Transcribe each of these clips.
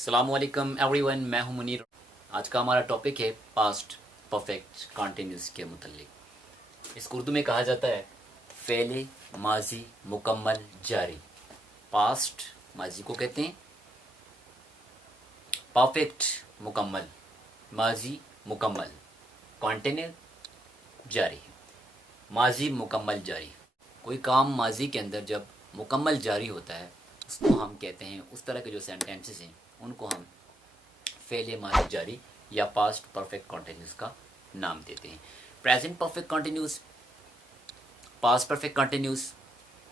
अस्सलामुअलैकुम एवरीवन, मैं हूं मुनीर। आज का हमारा टॉपिक है पास्ट परफेक्ट कंटिन्यूस के मुतल्लिक। इसको उर्दू में कहा जाता है फ़ेले माजी मुकम्मल जारी। पास्ट माजी को कहते हैं, परफेक्ट मुकम्मल, माजी मुकम्मल, कंटिन्यू जारी। माजी मुकम्मल जारी, कोई काम माजी के अंदर जब मुकम्मल जारी होता है उसको हम कहते हैं, उस तरह के जो सेंटेंसेस हैं उनको हम फ़ेले माजी जारी या पास्ट परफेक्ट कंटिन्यूस का नाम देते हैं। Present perfect continuous, past perfect continuous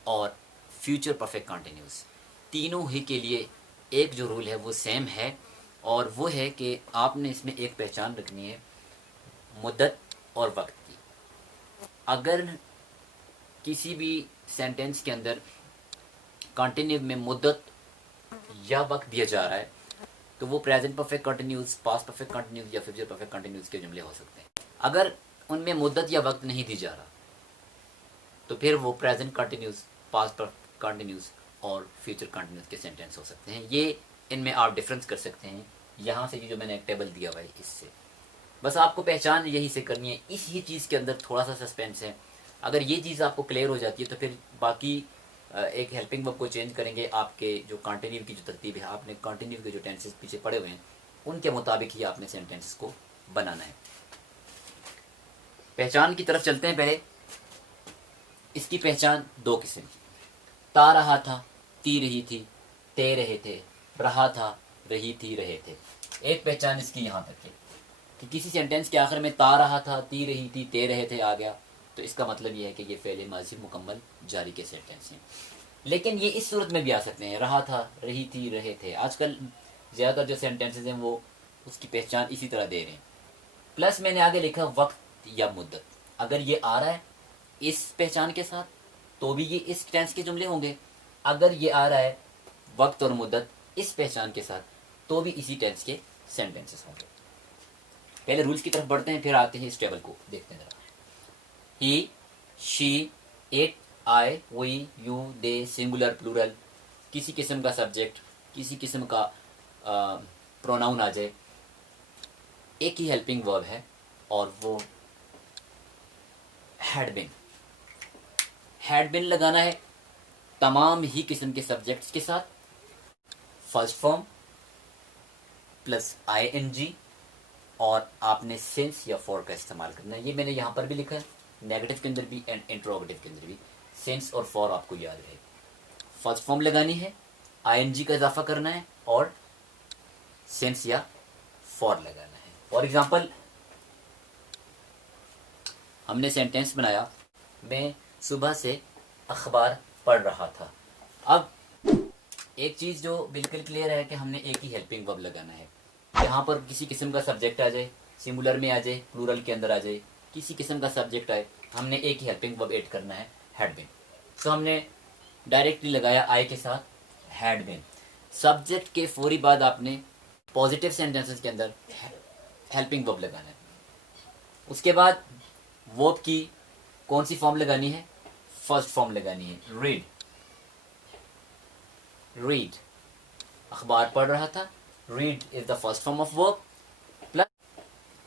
और फ्यूचर परफेक्ट कंटिन्यूस, तीनों ही के लिए एक जो रूल है वो सेम है, और वो है कि आपने इसमें एक पहचान रखनी है मुद्दत और वक्त की। अगर किसी भी सेंटेंस के अंदर कंटिन्यू में मुद्दत या वक्त दिया जा रहा है तो वो present perfect continuous, past perfect continuous या फ्यूचर परफेक्ट कंटिन्यूस के जुमले हो सकते हैं। अगर उनमें मुद्दत या वक्त नहीं दी जा रहा तो फिर वो प्रेजेंट कंटिन्यूस, पास्ट कंटिन्यूस और फ्यूचर कंटिन्यूस के सेंटेंस हो सकते हैं। ये इनमें आप डिफरेंस कर सकते हैं यहाँ से, ये जो मैंने एक टेबल दिया हुआ है इससे। बस आपको पहचान यही से करनी है। इस ही चीज़ के अंदर थोड़ा सा सस्पेंस है। अगर ये चीज़ आपको क्लियर हो जाती है तो फिर बाकी एक हेल्पिंग वर्ब को चेंज करेंगे। आपके जो कंटिन्यू की जो तरतीब है, आपने कंटिन्यू के जो टेंसेस पीछे पड़े हुए हैं उनके मुताबिक ही आपने सेंटेंसेस को बनाना है। पहचान की तरफ चलते हैं। पहले इसकी पहचान दो किस्म की। ता रहा था, ती रही थी, ते रहे थे, रहा था, रही थी, रहे थे। एक पहचान इसकी यहाँ तक है कि किसी सेंटेंस के आखिर में ता रहा था, ती रही थी, ते रहे थे आ गया तो इसका मतलब ये है कि ये फ़ेले माज़ी मुकम्मल जारी के सेंटेंस हैं। लेकिन ये इस सूरत में भी आ सकते हैं, रहा था, रही थी, रहे थे। आजकल ज़्यादातर जो सेंटेंसेस हैं वो उसकी पहचान इसी तरह दे रहे हैं। प्लस मैंने आगे लिखा वक्त या मुद्दत। अगर ये आ रहा है इस पहचान के साथ तो भी ये इस टेंस के जुमले होंगे। अगर ये आ रहा है वक्त और मुद्दत इस पहचान के साथ तो भी इसी टेंस के सेंटेंसेस होंगे। पहले रूल्स की तरफ बढ़ते हैं, फिर आते हैं इस टेबल को देखते हैं। He, she, it, I, we, you, they, singular, plural, किसी किस्म का सब्जेक्ट, किसी किस्म का प्रोनाउन आ जाए, एक ही हेल्पिंग वर्ब है और वो हैड बीन। हैड बीन लगाना है तमाम ही किस्म के सब्जेक्ट्स के साथ, फर्स्ट फॉर्म प्लस ING, और आपने सिंस या फॉर का इस्तेमाल करना है। ये मैंने यहाँ पर भी लिखा है, नेगेटिव के अंदर भी एंड इंट्रोगेटिव के अंदर भी। सिंस और फॉर आपको याद रहे। फर्स्ट फॉर्म लगानी है, ING का इजाफा करना है और सिंस या फॉर लगाना है। फॉर एग्जाम्पल हमने सेंटेंस बनाया, मैं सुबह से अखबार पढ़ रहा था। अब एक चीज़ जो बिल्कुल क्लियर है कि हमने एक ही हेल्पिंग वर्ब लगाना है। यहाँ पर किसी किस्म का सब्जेक्ट आ जाए, सिंगुलर में आ जाए, प्लूरल के अंदर आ जाए, किसी किस्म का सब्जेक्ट आए, हमने एक ही हेल्पिंग वर्ब ऐड करना है, हैड बीन। तो हमने डायरेक्टली लगाया आई के साथ हैड बीन। सब्जेक्ट के फौरी बाद आपने पॉजिटिव सेंटेंसेस के अंदर हेल्पिंग वर्ब लगाना है। उसके बाद वर्ब की कौन सी फॉर्म लगानी है? फर्स्ट फॉर्म लगानी है, रीड। रीड, अखबार पढ़ रहा था, read is the first form of verb, plus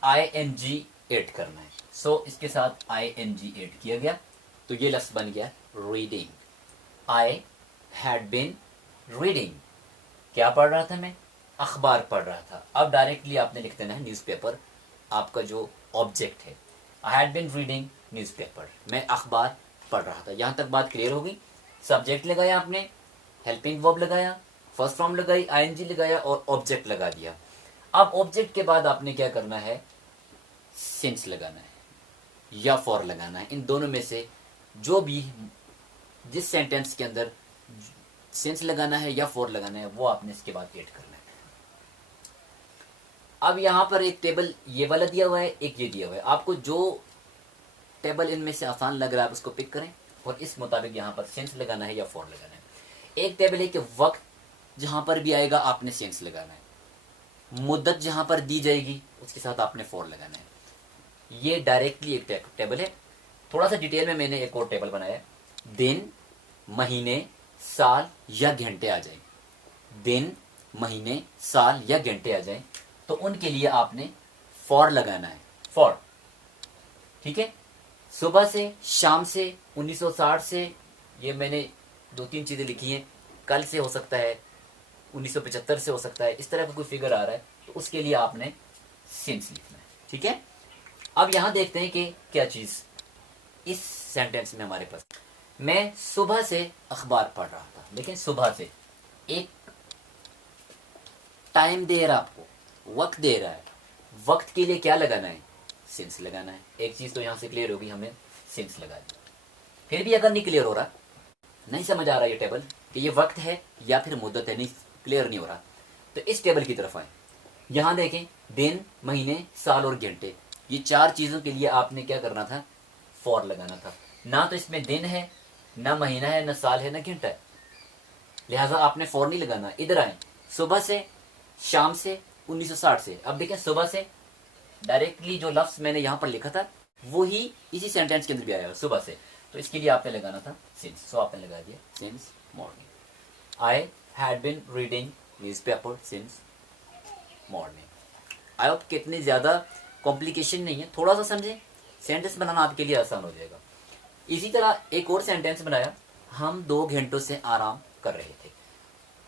ING add करना है। सो इसके साथ ING ऐड किया गया तो ये लफ्ज़ बन गया reading. I had been reading. क्या पढ़ रहा था मैं? अखबार पढ़ रहा था। अब डायरेक्टली आपने लिख देना है न्यूज़पेपर, आपका जो ऑब्जेक्ट है। I had been reading newspaper, मैं अखबार पढ़ रहा था। यहाँ तक बात क्लियर हो गई। सब्जेक्ट लगाया आपने, हेल्पिंग वर्ब लगाया, फर्स्ट फॉर्म लगाई, ING लगाया और ऑब्जेक्ट लगा दिया। अब ऑब्जेक्ट के बाद आपने क्या करना है? सिंस लगाना है या फॉर लगाना है। इन दोनों में से जो भी जिस सेंटेंस के अंदर सिंस लगाना है या फॉर लगाना है वो आपने इसके बाद ऐड करना है। अब यहाँ पर एक टेबल ये वाला दिया हुआ है, एक ये दिया हुआ है। आपको जो टेबल इनमें से आसान लग रहा है आप उसको पिक करें और इस मुताबिक यहाँ पर सिंस लगाना है या फॉर लगाना है। एक टेबल है कि वक्त जहाँ पर भी आएगा आपने सिंस लगाना है, मुद्दत जहाँ पर दी जाएगी उसके साथ आपने फॉर लगाना है। ये डायरेक्टली एक टेबल है। थोड़ा सा डिटेल में मैंने एक और टेबल बनाया है। दिन, महीने, साल या घंटे आ जाए। दिन, महीने, साल या घंटे आ जाए तो उनके लिए आपने फॉर लगाना है, फॉर। ठीक है, सुबह से, शाम से, 1960 से, ये मैंने 2-3 चीज़ें लिखी हैं, कल से हो सकता है, 1975 से हो सकता है, इस तरह का कोई फिगर आ रहा है तो उसके लिए आपने सिंस लिखना है। ठीक है, अब यहां देखते हैं कि क्या चीज़ इस सेंटेंस में हमारे पास। मैं सुबह से अखबार पढ़ रहा था, लेकिन सुबह से एक टाइम दे रहा, आपको वक्त दे रहा है, वक्त के लिए क्या लगाना है, सिंस लगाना है। एक चीज तो यहां से क्लियर होगी, हमें सिंस लगा दिया। फिर भी अगर नहीं क्लियर हो रहा, नहीं समझ आ रहा ये टेबल कि ये वक्त है या फिर मुद्दत है, नहीं क्लियर नहीं हो रहा, तो इस टेबल की तरफ आए। यहां देखें, दिन, महीने, साल और घंटे, ये 4 चीजों के लिए आपने क्या करना था, फॉर लगाना था। ना तो इसमें दिन है, ना महीना है, ना साल है, ना घंटा है, लिहाजा आपने फॉर नहीं लगाना। इधर आए, सुबह से, शाम से, 1960 से। अब देखें, सुबह से डायरेक्टली जो लफ्ज मैंने यहां पर लिखा था वो ही इसी सेंटेंस के अंदर भी आया, सुबह से, तो इसके लिए आपने लगाना था सिंस। सो आपने लगा दिया since morning. I had been reading newspaper since morning. I hope कितनी ज्यादा कॉम्प्लिकेशन नहीं है, थोड़ा सा समझे, सेंटेंस बनाना आपके लिए आसान हो जाएगा। इसी तरह एक और सेंटेंस बनाया, हम 2 घंटों से आराम कर रहे थे।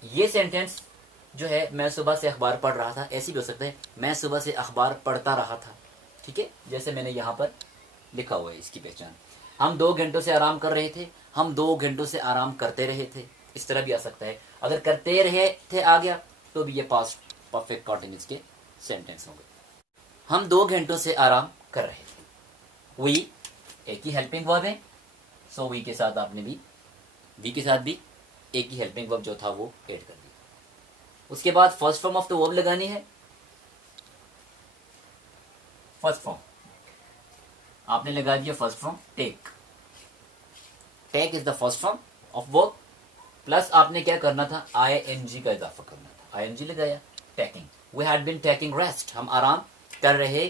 ये सेंटेंस जो है, मैं सुबह से अखबार पढ़ रहा था, ऐसी भी हो सकता है, मैं सुबह से अखबार पढ़ता रहा था। ठीक है, जैसे मैंने यहाँ पर लिखा हुआ है इसकी पहचान। हम 2 घंटों से आराम कर रहे थे, हम 2 घंटों से आराम करते रहे थे, इस तरह भी आ सकता है। अगर करते रहे थे आ गया तो भी ये पास्ट परफेक्ट कंटिन्यूअस के सेंटेंस होंगे। हम 2 घंटों से आराम कर रहे थे। वी एक ही हेल्पिंग वर्ब है, सो वी के साथ आपने भी, वी के साथ भी एक ही हेल्पिंग वर्ब जो था वो ऐड कर दिया। उसके बाद first form of the verb लगानी है। फर्स्ट फॉर्म आपने लगा दिया, first form take. Take is the first form of verb, plus आपने क्या करना था, आईएनजी का इजाफा करना था, आईएनजी लगाया, taking. We had been taking rest, हम आराम कर रहे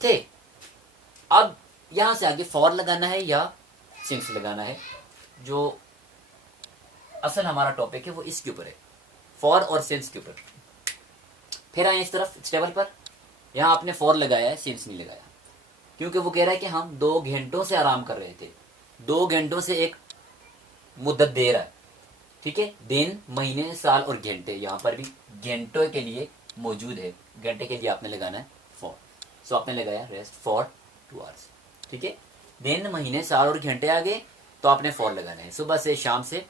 थे। अब यहां से आगे फॉर लगाना है या सिंस लगाना है, जो असल हमारा टॉपिक है वो इसके ऊपर है, फॉर और सिंस के ऊपर। फिर आए इस तरफ इस टेबल पर, यहां आपने फॉर लगाया है, सिंस नहीं लगाया, क्योंकि वो कह रहा है कि हम 2 घंटों से आराम कर रहे थे। 2 घंटों से एक मुद्दत दे रहा है। ठीक है, दिन, महीने, साल और घंटे, यहां पर भी घंटों के लिए मौजूद है, घंटे के लिए आपने लगाना है फॉर। सो आपने लगाया रेस्ट फॉर 2 आवर्स। ठीक है, दिन, महीने, साल और घंटे आ गए तो आपने फॉर लगाना है। सुबह से, शाम से,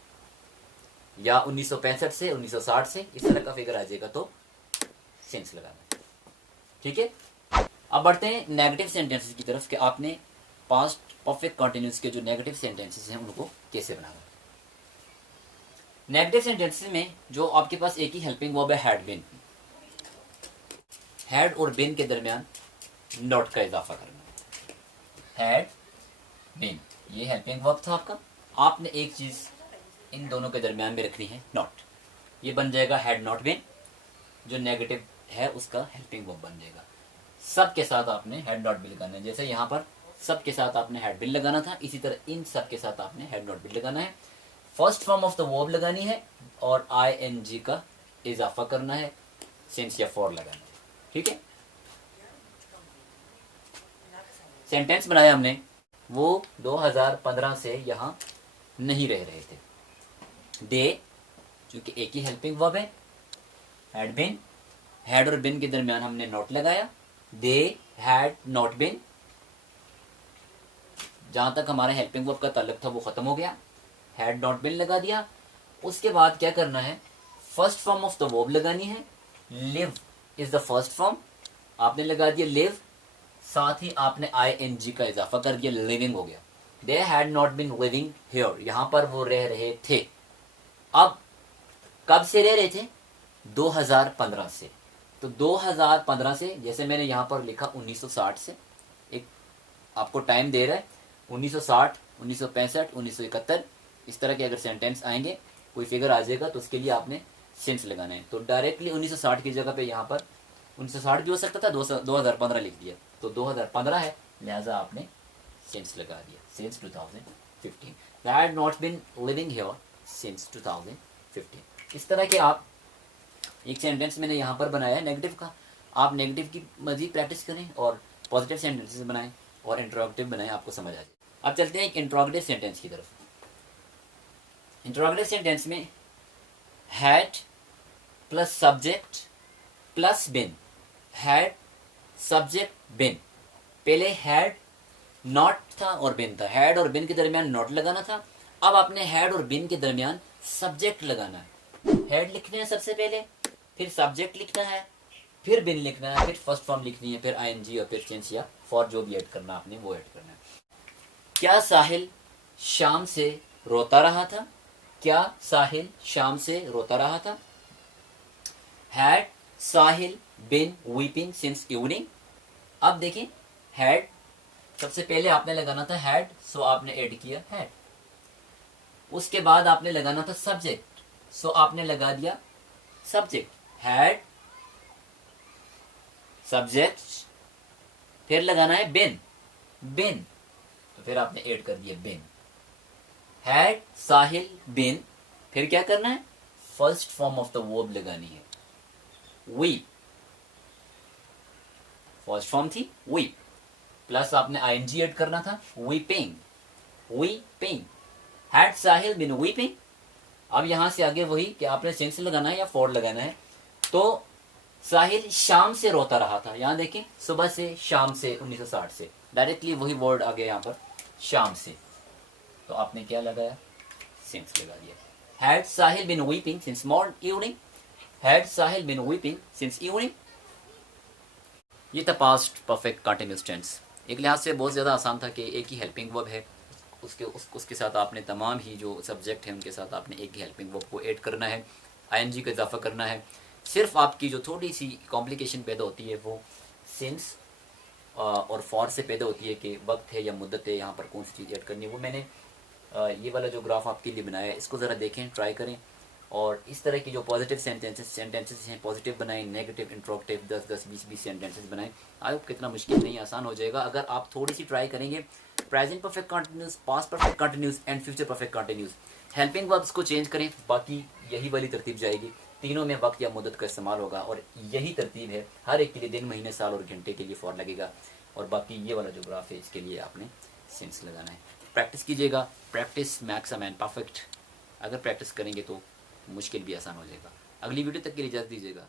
या 1965 से, 1960 से, इस तरह का फिगर आ जाएगा तो सिंस लगाना है। ठीक है, अब बढ़ते हैं नेगेटिव सेंटेंसेस की तरफ कि आपने पास्ट परफेक्ट कंटिन्यूअस के जो नेगेटिव सेंटेंसेस हैं उनको कैसे बनाना है। नेगेटिव सेंटेंसेस में जो आपके पास एक ही हेल्पिंग वर्ब है, हैड बीन, हैड और बीन के दरमियान नॉट का इजाफा करना। हैड बीन ये हेल्पिंग वर्ब था आपका, आपने एक चीज इन दोनों के दरमियान में रखनी है, नॉट। ये बन जाएगा हैड नॉट बीन, जो नेगेटिव है उसका हेल्पिंग वर्ब बन जाएगा। सब के साथ आपने हैड नॉट बीन लगाना है, जैसे यहाँ पर सब के साथ आपने हैड बीन लगाना था, इसी तरह इन सब के साथ आपने हैड नॉट बीन लगाना है। First form of the verb लगानी है और आईएनजी का इजाफा करना है, सिंस या फॉर लगाना है। ठीक है, सेंटेंस बनाया हमने, वो 2015 से यहाँ नहीं रह रहे थे। दे चूंकि एक ही हेल्पिंग वर्ब है, हैड बीन, हैड और बिन के दरमियान हमने नॉट लगाया, दे हैड नॉट बीन, जहां तक हमारा हेल्पिंग वर्ब का ताल्लुक था वो खत्म हो गया, हैड नॉट बीन लगा दिया। उसके बाद क्या करना है, first form of the verb लगानी है, live is the first form, आपने लगा दिया लिव, साथ ही आपने आईएनजी का इजाफा कर दिया, लिविंग हो गया। They had not been living here, यहां पर वो रह रहे थे। अब कब से रह रहे थे, 2015 से। तो 2015 से, जैसे मैंने यहां पर लिखा 1960 से, एक आपको टाइम दे रहा है, 1960, 1965, 1971, इस तरह के अगर सेंटेंस आएंगे, कोई फिगर आ जाएगा तो उसके लिए आपने सिंस लगाना है। तो डायरेक्टली 1960 की जगह पे यहाँ पर 1960 भी हो सकता था, 2015 लिख दिया, तो 2015 है, लिहाजा आपने सिंस लगा दिया, since 2015। They had not been living here since 2015। इस तरह के आप एक सेंटेंस मैंने यहाँ पर बनाया है नेगेटिव का, आप नेगेटिव की मजीद प्रैक्टिस करें और पॉजिटिव सेंटेंसेस बनाएं और इंट्रोगेटिव बनाएं, आपको समझ आ जाए। अब चलते हैं एक इंट्रोगेटिव सेंटेंस की तरफ। इंट्रोगेटिव सेंटेंस में had plus subject plus been, had subject been. पहले हैड नॉट था और बिन था, हैड और बिन के दरमियान नॉट लगाना था, अब आपने हैड और बिन के दरमियान सब्जेक्ट लगाना है। हैड लिखना है सबसे पहले, फिर सब्जेक्ट लिखना है, फिर बिन लिखना है, फिर फर्स्ट फॉर्म लिखनी है, फिर आईएनजी और फिर टेंस या फॉर जो भी ऐड करना आपने वो ऐड करना है। क्या साहिल शाम से रोता रहा था? क्या साहिल शाम से रोता रहा था? Had Sahil been weeping since evening? अब देखें, हैड सबसे पहले आपने लगाना था हैड, सो आपने ऐड किया हैड। उसके बाद आपने लगाना था सब्जेक्ट, सो आपने लगा दिया सब्जेक्ट, हैड सब्जेक्ट। फिर लगाना है बिन, बिन, तो फिर आपने ऐड कर दिया बिन। हैड साहिल बिन, फिर क्या करना है, first form of the verb लगानी है, वीप। फर्स्ट फॉर्म थी वीप, प्लस आपने आईएनजी ऐड करना था, weeping, weeping. Had Sahil been weeping. अब यहां से आगे वही कि आपने सिंस लगाना है या फॉर लगाना है। तो साहिल शाम से रोता रहा था, यहां देखें सुबह से शाम से 1960 से, डायरेक्टली वही वर्ड आ गया यहां पर शाम से, तो आपने क्या लगाया, सिंस लगा दिया। Had Sahil been weeping since morning evening, had Sahil been weeping since evening. ये था पास्ट परफेक्ट कंटिन्यूअस टेंस। एक लिहाज से बहुत ज़्यादा आसान था कि एक ही हेल्पिंग वर्ब है, उसके साथ आपने तमाम ही जो सब्जेक्ट हैं उनके साथ आपने एक ही हेल्पिंग वर्ब को ऐड करना है, आईएनजी का इजाफा करना है। सिर्फ आपकी जो थोड़ी सी कॉम्प्लिकेशन पैदा होती है वो सिंस और फॉर से पैदा होती है कि वक्त है या मुद्दत है, यहाँ पर कौन सी चीज़ ऐड करनी है। वो मैंने ये वाला जो ग्राफ आपके लिए बनाया है इसको ज़रा देखें, ट्राई करें, और इस तरह की जो पॉजिटिव सेंटेंसेस हैं पॉजिटिव बनाएं, नेगेटिव इंट्रोगेटिव 10-10 20-20 सेंटेंसेस बनाएं। आपको कितना मुश्किल नहीं, आसान हो जाएगा अगर आप थोड़ी सी ट्राई करेंगे। Present perfect continuous, past perfect continuous and future perfect continuous. Helping verbs को चेंज करें, बाकी यही वाली तरतीब जाएगी, तीनों में वक्त या मुद्दत का इस्तेमाल होगा और यही तरतीब है। हर एक के लिए दिन, महीने, साल और घंटे के लिए फॉर लगेगा, और बाकी ये वाला जो ग्राफ है इसके लिए आपने सिंस लगाना है। प्रैक्टिस कीजिएगा, practice max a man perfect. अगर प्रैक्टिस करेंगे तो मुश्किल भी आसान हो जाएगा। अगली वीडियो तक के लिए इजाज़त दीजिएगा।